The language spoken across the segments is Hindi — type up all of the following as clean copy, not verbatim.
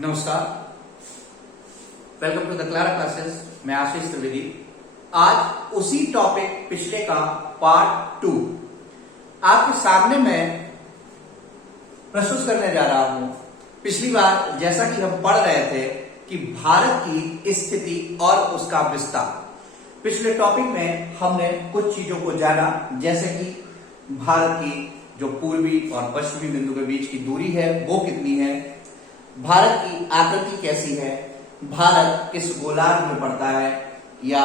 नमस्कार, welcome to the Clara classes. मैं आशीष त्रिवेदी। आज उसी टॉपिक पिछले का पार्ट 2 आपके सामने मैं प्रस्तुत करने जा रहा हूं। पिछली बार जैसा कि हम पढ़ रहे थे कि भारत की स्थिति और उसका विस्तार, पिछले टॉपिक में हमने कुछ चीजों को जाना, जैसे कि भारत की जो पूर्वी और पश्चिमी बिंदु के बीच की दूरी है वो कितनी है, भारत की आकृति कैसी है, भारत किस गोलार्ध में पड़ता है, या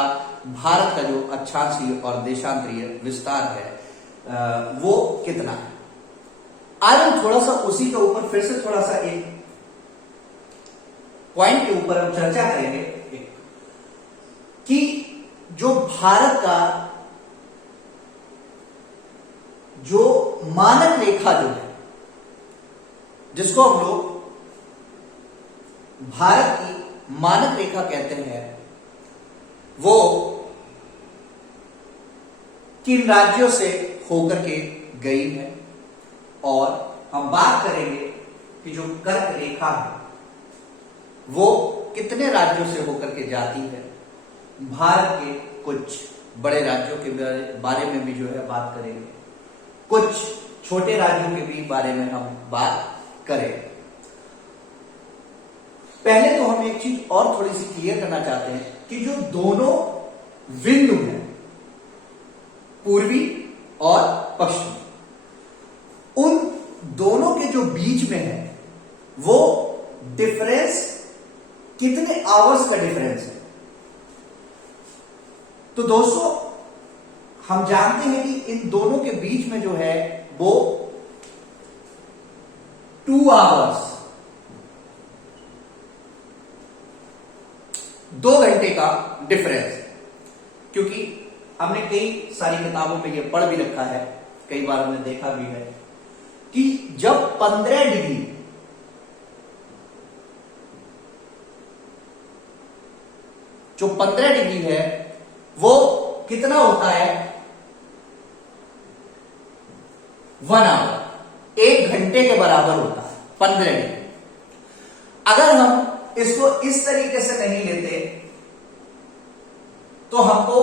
भारत का जो अक्षांशीय और देशांतरीय विस्तार है वो कितना है। आज हम थोड़ा सा उसी के ऊपर फिर से थोड़ा सा एक पॉइंट के ऊपर हम चर्चा करेंगे कि जो भारत का जो मानक रेखा जो है, जिसको हम लोग भारत की मानक रेखा कहते हैं, वो किन राज्यों से होकर के गई है। और हम बात करेंगे कि जो कर्क रेखा है वो कितने राज्यों से होकर के जाती है। भारत के कुछ बड़े राज्यों के बारे में भी जो है बात करेंगे, कुछ छोटे राज्यों के भी बारे में हम बात करेंगे। पहले तो हम एक चीज और थोड़ी सी क्लियर करना चाहते हैं कि जो दोनों बिंदु हैं, पूर्वी और पश्चिमी, उन दोनों के जो बीच में है वो डिफरेंस कितने आवर्स का डिफरेंस है। तो दोस्तों, हम जानते हैं कि इन दोनों के बीच में जो है वो 2 आवर्स, 2 घंटे का डिफरेंस है। क्योंकि हमने कई सारी किताबों में यह पढ़ भी रखा है, कई बार हमने देखा भी है कि जब 15 डिग्री जो 15 डिग्री है वो कितना होता है, 1 आवर, 1 घंटे के बराबर होता है 15 डिग्री। अगर हम इसको इस तरीके से नहीं लेते तो हमको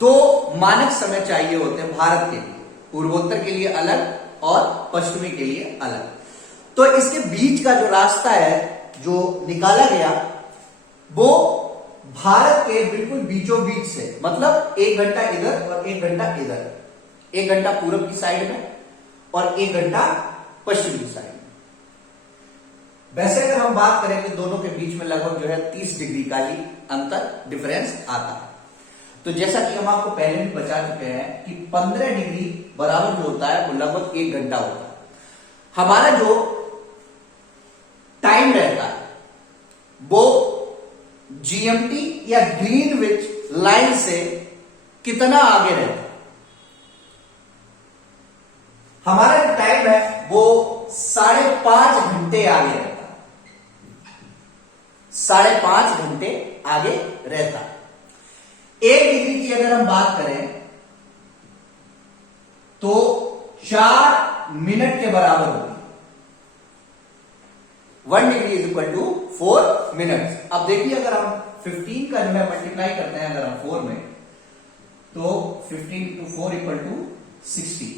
2 मानक समय चाहिए होते हैं भारत के लिए, पूर्वोत्तर के लिए अलग और पश्चिमी के लिए अलग। तो इसके बीच का जो रास्ता है जो निकाला गया वो भारत के बिल्कुल बीचों बीच से, मतलब 1 घंटा इधर और 1 घंटा इधर, 1 घंटा पूरब की साइड में और 1 घंटा पश्चिमी की साइड में। वैसे अगर हम बात करें तो दोनों के बीच में लगभग जो है 30 डिग्री का ही अंतर डिफरेंस आता है। तो जैसा कि हम आपको पहले भी बता चुके हैं कि 15 डिग्री बराबर जो होता है वो लगभग 1 घंटा होता है। हमारा जो टाइम रहता है वो जीएमटी या ग्रीनविच लाइन से कितना आगे रहता है। हमारा जो टाइम है वो 5.5 घंटे आगे रहता है, 5.5 घंटे आगे रहता है। 1 डिग्री की अगर हम बात करें तो 4 मिनट के बराबर होगी। 1 degree is equal to 4 minute. अब देखिए, अगर हम 15 का जो है मल्टीप्लाई करते हैं अगर हम 4 में, तो 15 into 4 equal to 60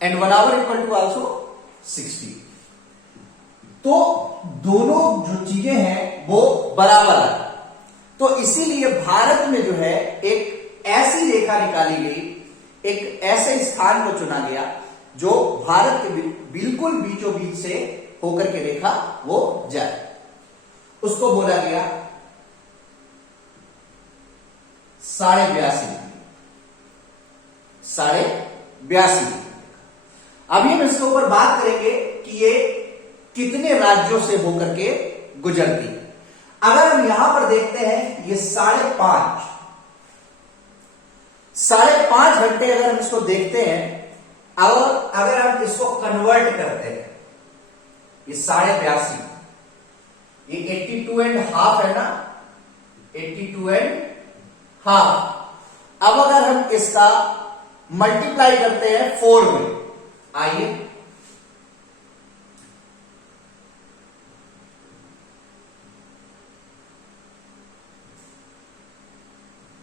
and 1 hour equal to also 60। तो दोनों जो चीजें हैं वो बराबर है। तो इसीलिए भारत में जो है एक ऐसी रेखा निकाली गई, एक ऐसे स्थान को चुना गया जो भारत के बिल्कुल बीचों बीच से होकर के रेखा वो जाए। उसको बोला गया 82.5। अभी हम इसके ऊपर बात करेंगे कि ये कितने राज्यों से होकर के गुजरती है। अगर हम यहां पर देखते हैं ये 5.5 घंटे अगर हम इसको देखते हैं, और अगर हम इसको कन्वर्ट करते हैं, ये 82.5, ये 82.5 है ना, 82.5। अब अगर हम इसका मल्टीप्लाई करते हैं 4 में, आइए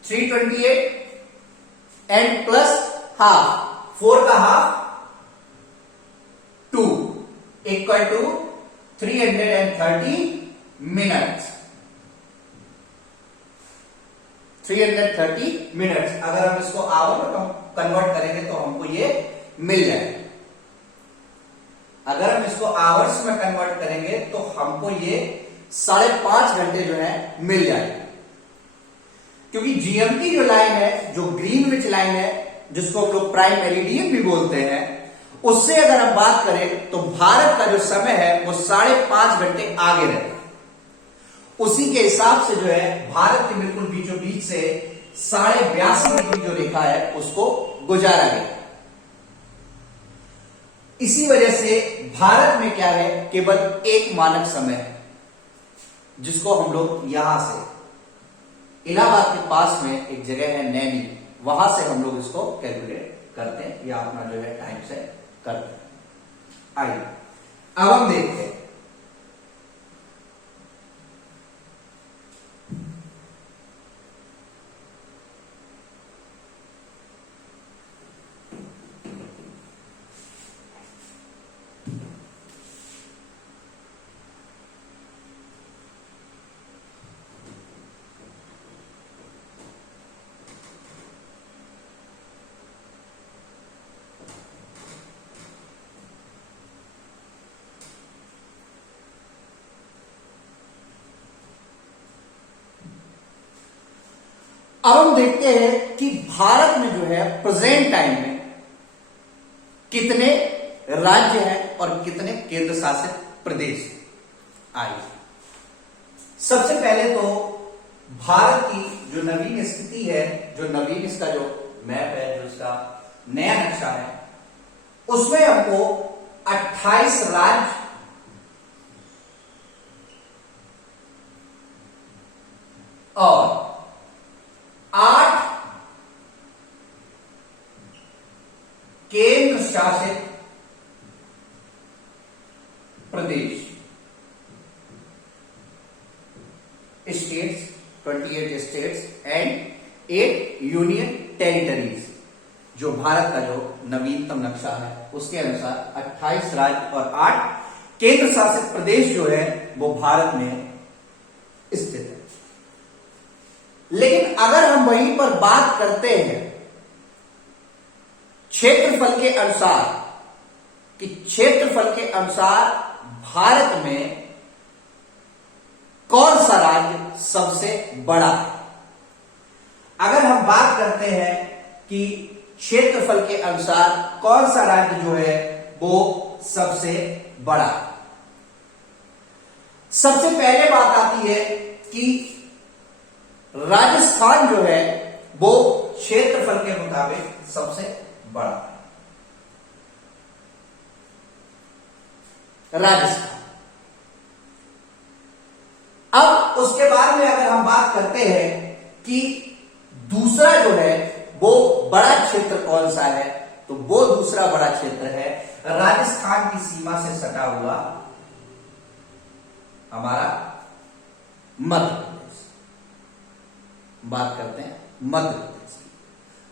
328 एंड प्लस हाफ, 4 का half 2 equal to 330 minutes. 330 minutes अगर हम इसको आवर में कन्वर्ट करेंगे तो हमको ये मिल जाएगा। अगर हम इसको आवर्स में कन्वर्ट करेंगे तो हमको ये 5.5 घंटे जो है मिल जाएगा। क्योंकि जीएमटी जो लाइन है, जो ग्रीनविच लाइन है, जिसको हम लोग प्राइम मेरिडियन भी बोलते हैं, उससे अगर हम बात करें तो भारत का जो समय है वो 5.5 घंटे आगे रहेगा। उसी के हिसाब से जो है भारत के बिल्कुल बीचों बीच से 82.5 डिग्री जो रेखा है उसको गुजारा गया। इसी वजह से भारत में क्या है, केवल एक मानक समय है, जिसको हम लोग यहां से इलाहाबाद के पास में एक जगह है नैनी, वहां से हम लोग इसको कैलकुलेट करते हैं या अपना जो है टाइम से करते हैं। आइए अब हम देखते हैं। अब हम देखते हैं कि भारत में जो है प्रेजेंट टाइम में कितने राज्य हैं और कितने केंद्र शासित प्रदेश हैं। आइए सबसे पहले तो भारत की जो नवीन स्थिति है, जो नवीन इसका जो मैप है, जो इसका नया नक्शा है, उसमें हमको 28 राज्य और 8 केंद्र शासित प्रदेश, states, 28 states and 8 union territories, जो भारत का जो नवीनतम नक्शा है उसके अनुसार 28 राज्य और 8 केंद्र शासित प्रदेश जो है वो भारत में स्थित है। लेकिन अगर हम वहीं पर बात करते हैं क्षेत्रफल के अनुसार, कि क्षेत्रफल के अनुसार भारत में कौन सा राज्य सबसे बड़ा है, अगर हम बात करते हैं कि क्षेत्रफल के अनुसार कौन सा राज्य जो है वो सबसे बड़ा है, सबसे पहले बात आती है कि राजस्थान जो है वो क्षेत्रफल के मुताबिक सबसे बड़ा है। राजस्थान। अब उसके बाद में अगर हम बात करते हैं कि दूसरा जो है वो बड़ा क्षेत्र कौन सा है, तो वो दूसरा बड़ा क्षेत्र है राजस्थान की सीमा से सटा हुआ हमारा मध्य प्रदेश। बात करते हैं मध्य प्रदेश की।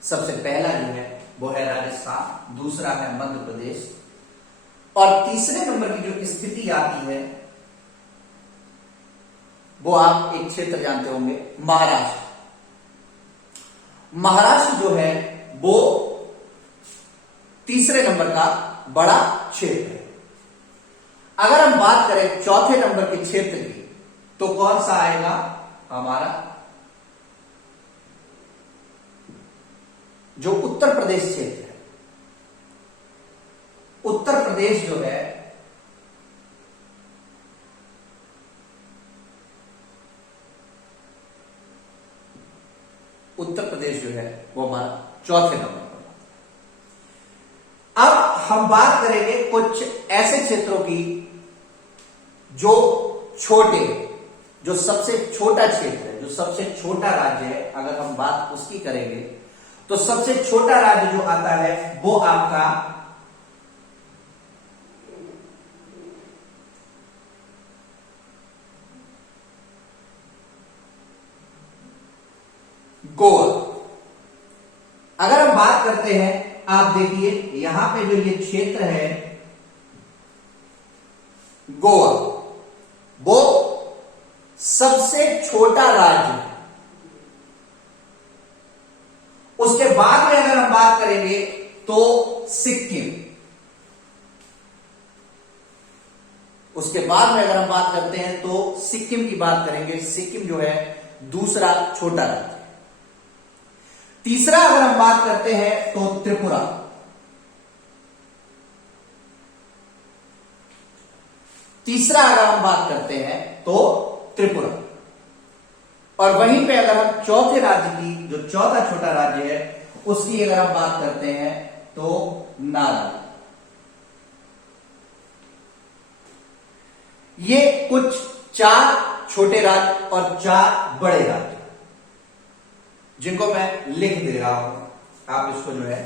सबसे पहला जो है वो है राजस्थान, दूसरा है मध्य प्रदेश, और तीसरे नंबर की जो स्थिति आती है वो आप एक क्षेत्र जानते होंगे, महाराष्ट्र। महाराष्ट्र जो है वो तीसरे नंबर का बड़ा क्षेत्र है। अगर हम बात करें चौथे नंबर के क्षेत्र की, तो कौन सा आएगा हमारा जो उत्तर प्रदेश क्षेत्र है। उत्तर प्रदेश जो है उत्तर प्रदेश जो है वो हमारा चौथे नंबर पर। अब हम बात करेंगे कुछ ऐसे क्षेत्रों की जो छोटे, जो सबसे छोटा क्षेत्र है, जो सबसे छोटा राज्य है। अगर हम बात उसकी करेंगे तो सबसे छोटा राज्य जो आता है वो आपका गोवा। अगर हम बात करते हैं, आप देखिए यहां पे जो ये क्षेत्र है गोवा, वो सबसे छोटा राज्य है। उसके बाद में अगर हम बात करेंगे तो सिक्किम, उसके बाद में अगर हम बात करते हैं तो सिक्किम की बात करेंगे। सिक्किम जो है दूसरा छोटा राज्य। तीसरा अगर हम बात करते हैं तो त्रिपुरा, तीसरा अगर हम बात करते हैं तो त्रिपुरा। और वहीं पे अगर हम चौथे राज्य की, जो चौथा छोटा राज्य है, उसकी अगर हम बात करते हैं तो नागालैंड। ये कुछ 4 छोटे राज्य और 4 बड़े राज्य जिनको मैं लिख दे रहा हूं, आप इसको जो है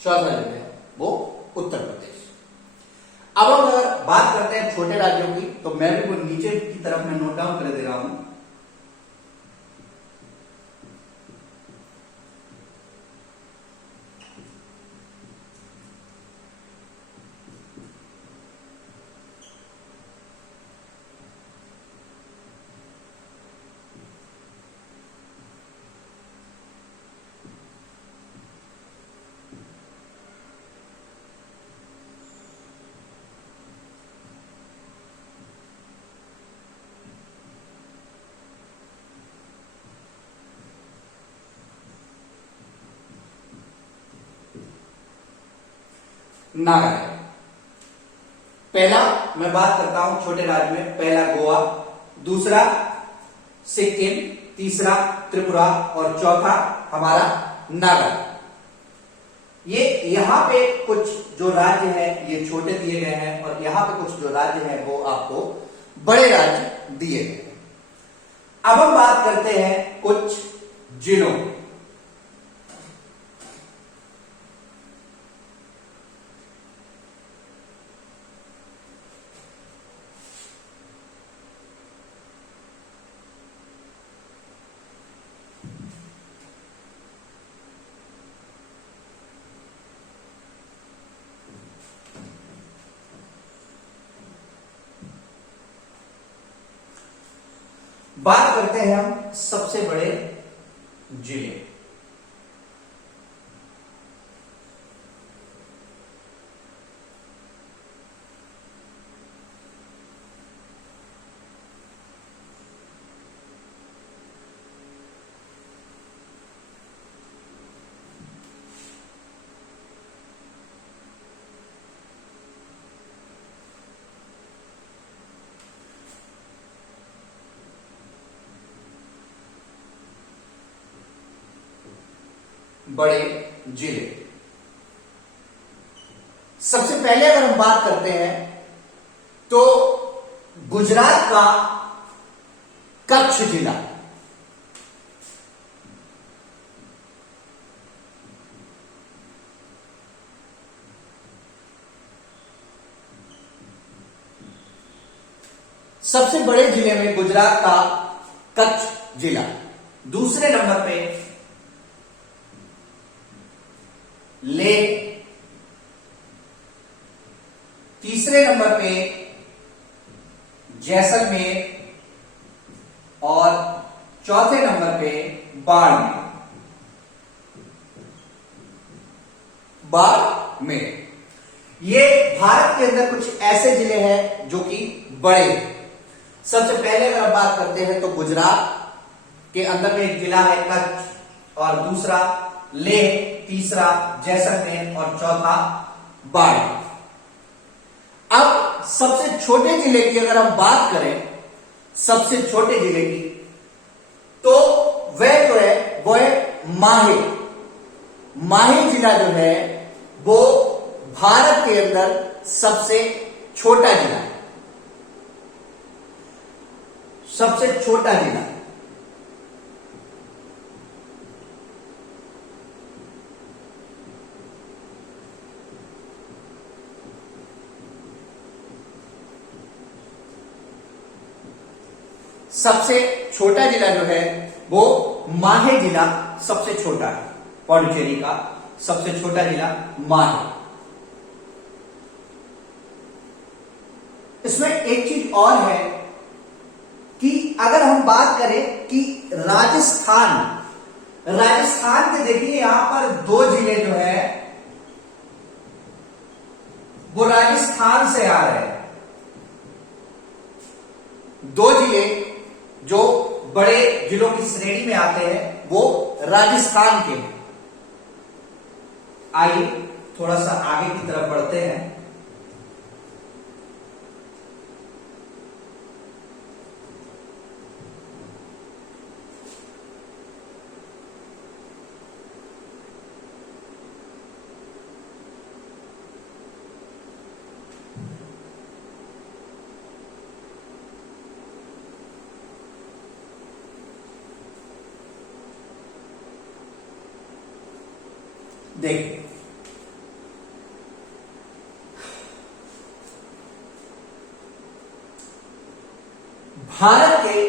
चौथा जो है वो उत्तर प्रदेश। अब हम अगर बात करते हैं छोटे राज्यों की, तो मैं भी वो नीचे की तरफ में नोट डाउन कर दे रहा हूं। नागालैंड पहला, मैं बात करता हूं छोटे राज्य में। पहला गोवा, दूसरा सिक्किम, तीसरा त्रिपुरा और चौथा हमारा नागालैंड। ये यहां पे कुछ जो राज्य है ये छोटे दिए गए हैं और यहां पे कुछ जो राज्य है वो आपको बड़े राज्य दिए गए हैं। अब हम बात करते हैं कुछ जिलों। बात करते हैं हम सबसे बड़े जिले। बड़े जिले, सबसे पहले अगर हम बात करते हैं तो गुजरात का कच्छ जिला, सबसे बड़े जिले में गुजरात का कच्छ जिला। दूसरे नंबर पे लेह, तीसरे नंबर पे जैसलमेर और चौथे नंबर पे बाड़मेर। ये भारत के अंदर कुछ ऐसे जिले हैं जो कि बड़े हैं। सबसे पहले अगर हम बात करते हैं तो गुजरात के अंदर में एक जिला है कच्छ, और दूसरा लेह, तीसरा जैसलमेर और चौथा बाढ़। अब सबसे छोटे जिले की अगर हम बात करें, सबसे छोटे जिले की, तो वह जो है वो है माहे। माहे जिला जो है वो भारत के अंदर सबसे छोटा जिला है, सबसे छोटा जिला। सबसे छोटा जिला जो है वो माहे जिला सबसे छोटा है। पौंडीचेरी का सबसे छोटा जिला माहे। इसमें एक चीज और है कि अगर हम बात करें कि राजस्थान के देखिए यहां पर दो जिले जो है वो राजस्थान से आ रहे हैं। दो जिले जो बड़े जिलों की श्रेणी में आते हैं वो राजस्थान के हैं। आइए थोड़ा सा आगे की तरफ बढ़ते हैं। देखिए भारत के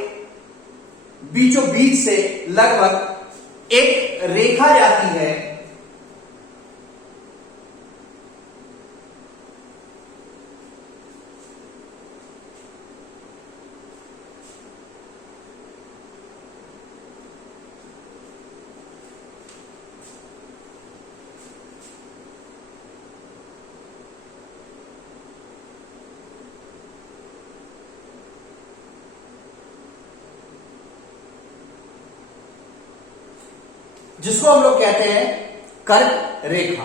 बीचों बीच से लगभग एक रेखा जाती है जिसको हम लोग कहते हैं कर्क रेखा।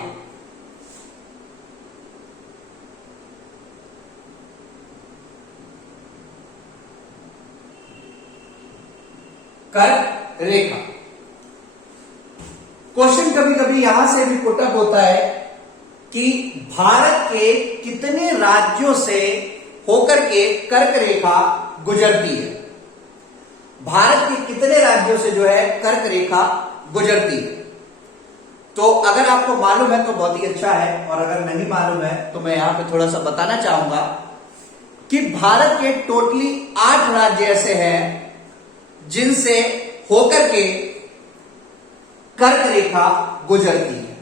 कर्क रेखा। क्वेश्चन कभी कभी यहां से भी पुटअप होता है कि भारत के कितने राज्यों से होकर के कर्क रेखा गुजरती है। भारत के कितने राज्यों से जो है कर्क रेखा गुजरती है। तो अगर आपको मालूम है तो बहुत ही अच्छा है, और अगर नहीं मालूम है तो मैं यहां पे थोड़ा सा बताना चाहूंगा कि भारत के टोटली 8 राज्य ऐसे हैं जिनसे होकर के कर्क रेखा गुजरती है।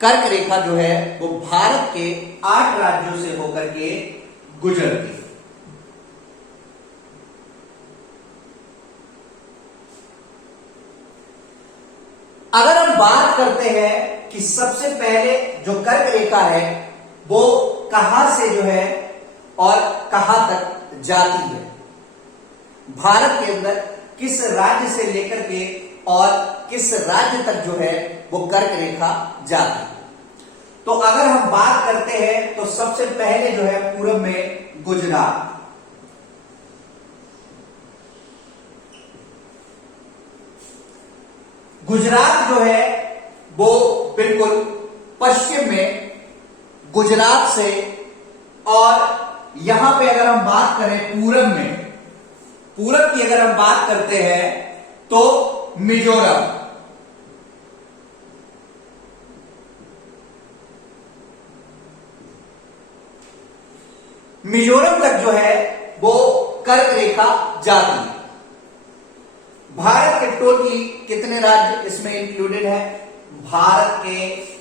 कर्क रेखा जो है वो भारत के 8 राज्यों से होकर के गुजरती है। अगर हम बात करते हैं कि सबसे पहले जो कर्क रेखा है वो कहां से जो है और कहां तक जाती है, भारत के अंदर किस राज्य से लेकर के और किस राज्य तक जो है वो कर्क रेखा जाती है। तो अगर हम बात करते हैं तो सबसे पहले जो है पूर्व में गुजरात, गुजरात जो है वो बिल्कुल पश्चिम में गुजरात से, और यहां पे अगर हम बात करें पूरब में, पूरब की अगर हम बात करते हैं तो मिजोरम, मिजोरम तक जो है वो कर्क रेखा जाती है। भारत के टोटली कितने राज्य इसमें इंक्लूडेड है? भारत के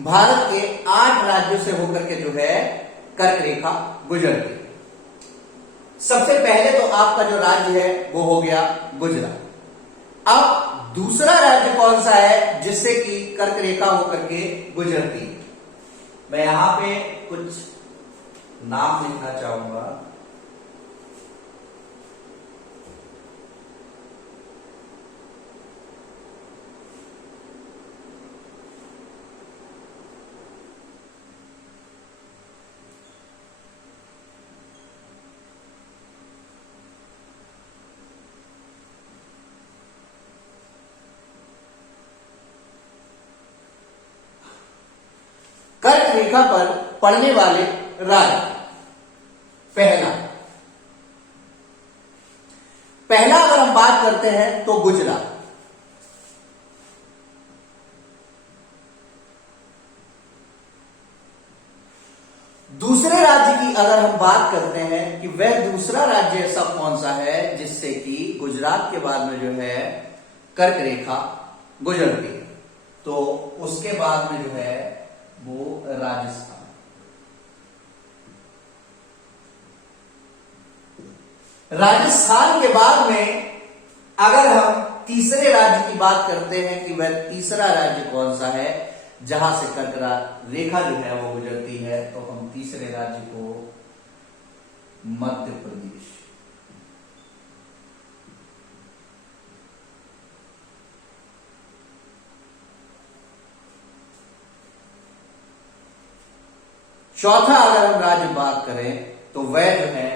भारत के 8 राज्यों से होकर के जो है कर्क रेखा गुजरती है। सबसे पहले तो आपका जो राज्य है वो हो गया गुजरात। अब दूसरा राज्य कौन सा है जिससे कि कर्क रेखा होकर के गुजरती है? मैं यहां पे कुछ नाम लिखना चाहूंगा। कर्क रेखा पर पड़ने वाले राज्य, पहला अगर हम बात करते हैं तो गुजरात। दूसरे राज्य की अगर हम बात करते हैं कि वह दूसरा राज्य ऐसा कौन सा है जिससे कि गुजरात के बाद में जो है कर्क रेखा गुजरती है, तो उसके बाद में जो है वो राजस्थान। राजस्थान के बाद में अगर हम तीसरे राज्य की बात करते हैं कि वह तीसरा राज्य कौन सा है जहां से कर्क रेखा जो है वो गुजरती है, तो हम तीसरे राज्य को मध्य प्रदेश। चौथा अगर हम राज्य बात करें तो वह जो है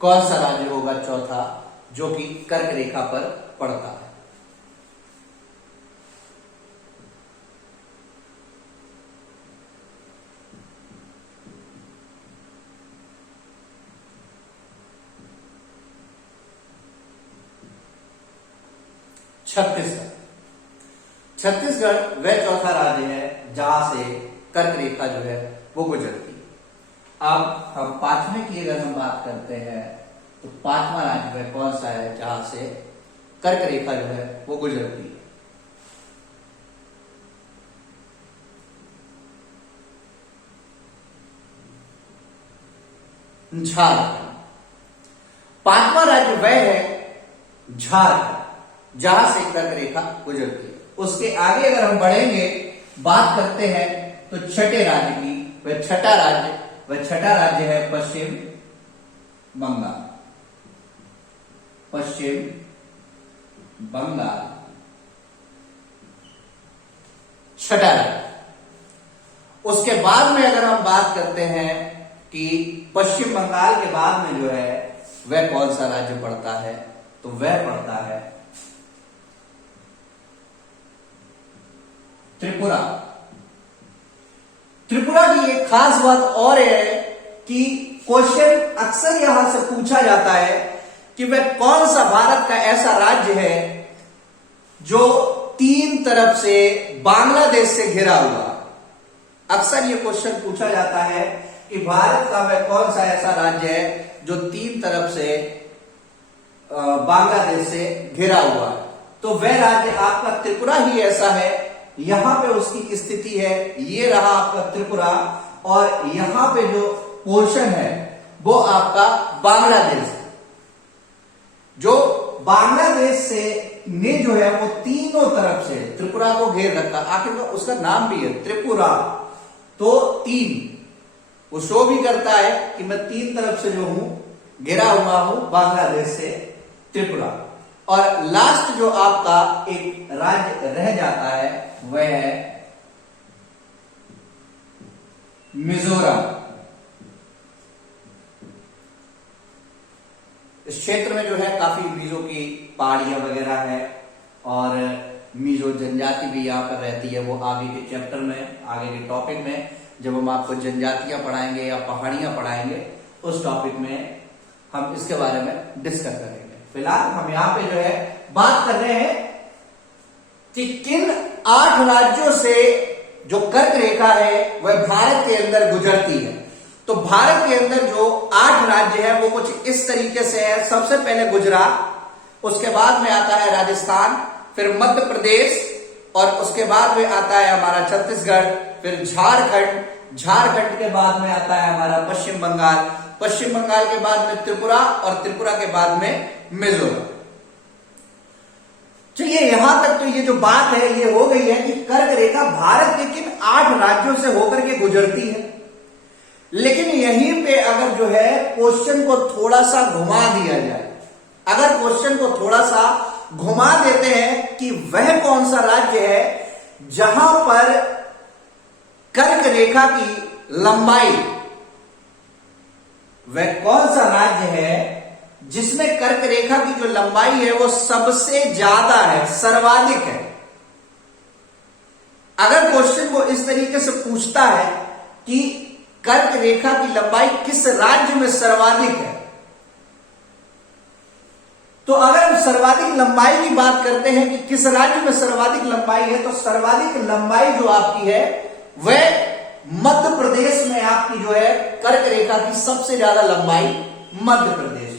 कौन सा राज्य होगा चौथा जो कि कर्क रेखा पर पड़ता है? छत्तीसगढ़। छत्तीसगढ़ वह चौथा राज्य है जहां से कर्क रेखा जो है वो गुजरती है। अब हम पांचवें की अगर हम बात करते हैं तो पांचवा राज्य वह कौन सा है जहां से कर्क रेखा जो है वो गुजरती है? झारखंड। पांचवा राज्य वह है झारखंड जहां से कर्क रेखा गुजरती है। उसके आगे अगर हम बढ़ेंगे, बात करते हैं तो छठे राज्य की, वह छठा राज्य है पश्चिम बंगाल। पश्चिम बंगाल छठा राज्य। उसके बाद में अगर हम बात करते हैं कि पश्चिम बंगाल के बाद में जो है वह कौन सा राज्य पड़ता है, तो वह पड़ता है त्रिपुरा। त्रिपुरा की एक खास बात और है कि क्वेश्चन अक्सर यहां से पूछा जाता है कि वह कौन सा भारत का ऐसा राज्य है जो 3 तरफ से बांग्लादेश से घिरा हुआ। अक्सर यह क्वेश्चन पूछा जाता है कि भारत का वह कौन सा ऐसा राज्य है जो 3 तरफ से बांग्लादेश से घिरा हुआ है, तो वह राज्य आपका त्रिपुरा ही ऐसा है। यहां पे उसकी स्थिति है, ये रहा आपका त्रिपुरा, और यहां पे जो पोर्शन है वो आपका बांग्लादेश है। जो बांग्लादेश से ने जो है वो तीनों तरफ से त्रिपुरा को घेर रखा, आखिर उसका नाम भी है त्रिपुरा, तो 3 वो शो भी करता है कि मैं 3 तरफ से जो हूं घिरा हुआ हूं बांग्लादेश से त्रिपुरा। और लास्ट जो आपका एक राज्य रह जाता है वह है मिजोरम। इस क्षेत्र में जो है काफी मिजो की पहाड़ियां वगैरह है और मिजो जनजाति भी यहां पर रहती है। वो आगे के चैप्टर में, आगे के टॉपिक में जब हम आपको जनजातियां पढ़ाएंगे या पहाड़ियां पढ़ाएंगे उस टॉपिक में हम इसके बारे में डिस्कस करेंगे। फिलहाल हम यहां पे जो है बात कर रहे हैं कि किन 8 राज्यों से जो कर्क रेखा है वह भारत के अंदर गुजरती है। तो भारत के अंदर जो 8 राज्य है वो कुछ इस तरीके से है। सबसे पहले गुजरात, उसके बाद में आता है राजस्थान, फिर मध्य प्रदेश और उसके बाद में आता है हमारा छत्तीसगढ़, फिर झारखंड, झारखंड के बाद में आता है हमारा पश्चिम बंगाल, पश्चिम बंगाल के बाद में त्रिपुरा और त्रिपुरा के बाद में मिजोरम। चलिए यहां तक तो ये जो बात है ये हो गई है कि कर्क रेखा भारत के किन 8 राज्यों से होकर के गुजरती है। लेकिन यहीं पे अगर जो है क्वेश्चन को थोड़ा सा घुमा दिया जाए, अगर क्वेश्चन को थोड़ा सा घुमा देते हैं कि वह कौन सा राज्य है जहां पर कर्क रेखा की लंबाई, वह कौन सा राज्य है जिसमें कर्क रेखा की जो लंबाई है वो सबसे ज्यादा है, सर्वाधिक है। अगर क्वेश्चन को इस तरीके से पूछता है कि कर्क रेखा की लंबाई किस राज्य में सर्वाधिक है, तो अगर हम सर्वाधिक लंबाई की बात करते हैं कि किस राज्य में सर्वाधिक लंबाई है, तो सर्वाधिक लंबाई जो आपकी है वह मध्य प्रदेश में आपकी जो है कर्क रेखा की सबसे ज्यादा लंबाई मध्य प्रदेश में।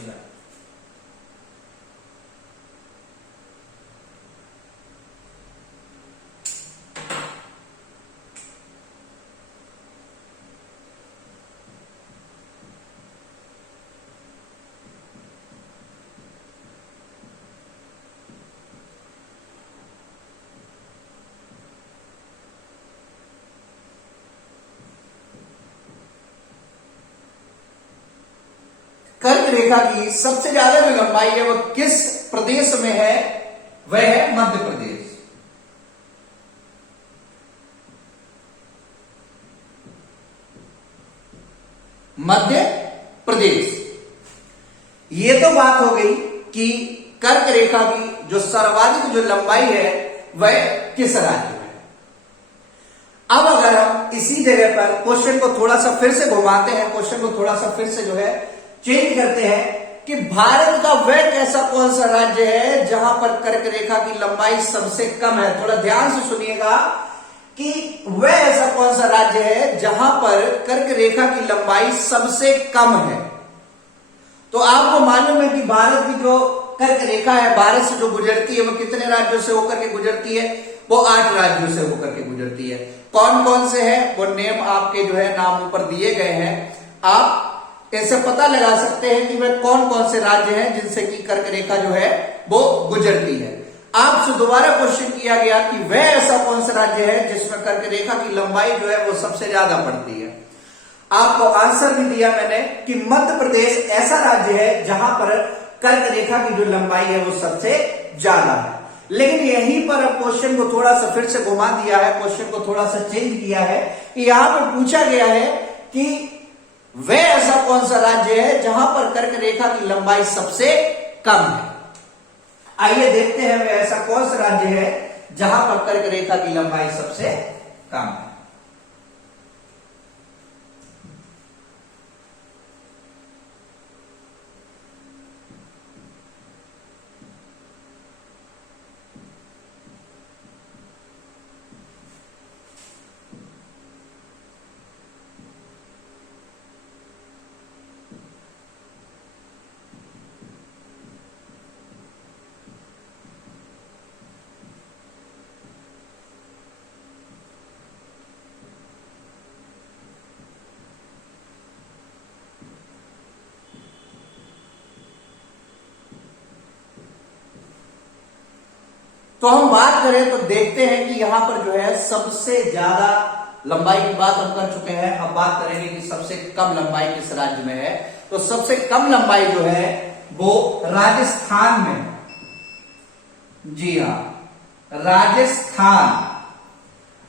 कर्क रेखा की सबसे ज्यादा जो लंबाई है वो किस प्रदेश में है, वह है मध्य प्रदेश। मध्य प्रदेश। ये तो बात हो गई कि कर्क रेखा की जो सर्वाधिक जो लंबाई है वह किस राज्य में। अब अगर हम इसी जगह पर क्वेश्चन को थोड़ा सा फिर से घुमाते हैं, क्वेश्चन को थोड़ा सा फिर से जो है चेंज करते हैं कि भारत का वह ऐसा कौन सा राज्य है जहां पर कर्क रेखा की लंबाई सबसे कम है। थोड़ा ध्यान से सुनिएगा कि वह ऐसा कौन सा राज्य है जहां पर कर्क रेखा की लंबाई सबसे कम है। तो आपको मालूम है कि भारत की जो कर्क रेखा है भारत से जो गुजरती है वो कितने राज्यों से होकर के गुजरती है, वो 8 राज्यों से होकर के गुजरती है। कौन कौन से हैं वो नेम आपके जो है नाम ऊपर दिए गए हैं। आप ऐसे पता लगा सकते हैं कि वह कौन कौन से राज्य हैं जिनसे कि कर्क रेखा जो है वो गुजरती है। आपसे दोबारा क्वेश्चन किया गया कि वह ऐसा कौन सा राज्य है जिसमें कर्क रेखा की लंबाई जो है वो सबसे ज्यादा पड़ती है। आपको आंसर भी दिया मैंने कि मध्य प्रदेश ऐसा राज्य है जहां पर कर्क रेखा की जो लंबाई है वो सबसे ज्यादा है। लेकिन यहीं पर अब क्वेश्चन को थोड़ा सा फिर से घुमा दिया है, क्वेश्चन को थोड़ा सा चेंज किया है कि यहां पर पूछा गया है कि वह ऐसा कौन सा राज्य है जहां पर कर्क रेखा की लंबाई सबसे कम है। आइए देखते हैं वह ऐसा कौन सा राज्य है जहां पर कर्क रेखा की लंबाई सबसे कम है। तो हम बात करें तो देखते हैं कि यहां पर जो है सबसे ज्यादा लंबाई की बात हम कर चुके हैं। अब बात करेंगे कि सबसे कम लंबाई किस राज्य में है। तो सबसे कम लंबाई जो है वो राजस्थान में है। जी हां, राजस्थान।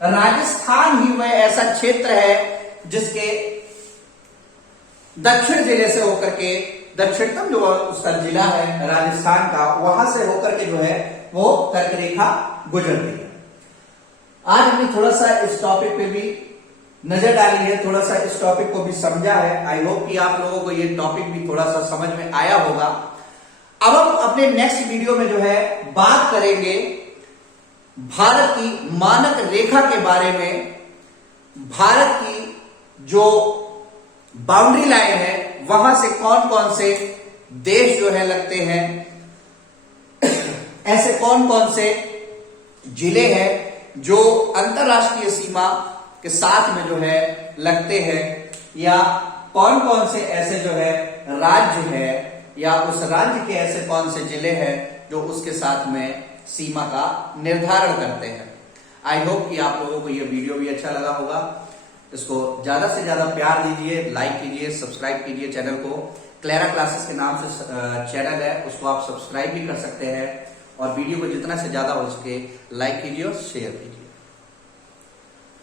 राजस्थान ही वह ऐसा क्षेत्र है जिसके दक्षिण जिले से होकर के, दक्षिणतम जो उसका जिला है राजस्थान का, वहां से होकर के जो है वो कर्क रेखा गुजरती है। आज हमने थोड़ा सा इस टॉपिक पे भी नजर डाली है, थोड़ा सा इस टॉपिक को भी समझा है। आई होप कि आप लोगों को ये टॉपिक भी थोड़ा सा समझ में आया होगा। अब हम अपने नेक्स्ट वीडियो में जो है बात करेंगे भारत की मानक रेखा के बारे में। भारत की जो बाउंड्री लाइन है वहां से कौन कौन से देश जो है लगते हैं, ऐसे कौन कौन से जिले हैं जो अंतरराष्ट्रीय सीमा के साथ में जो है लगते हैं, या कौन कौन से ऐसे जो है राज्य है, या उस राज्य के ऐसे कौन से जिले हैं जो उसके साथ में सीमा का निर्धारण करते हैं। आई होप कि आप लोगों को यह वीडियो भी अच्छा लगा होगा। इसको ज्यादा से ज्यादा प्यार दीजिए, लाइक कीजिए, सब्सक्राइब कीजिए चैनल को। क्लेरा क्लासेस के नाम से चैनल है, उसको आप सब्सक्राइब भी कर सकते हैं, और वीडियो को जितना से ज्यादा हो सके लाइक कीजिए और शेयर कीजिए।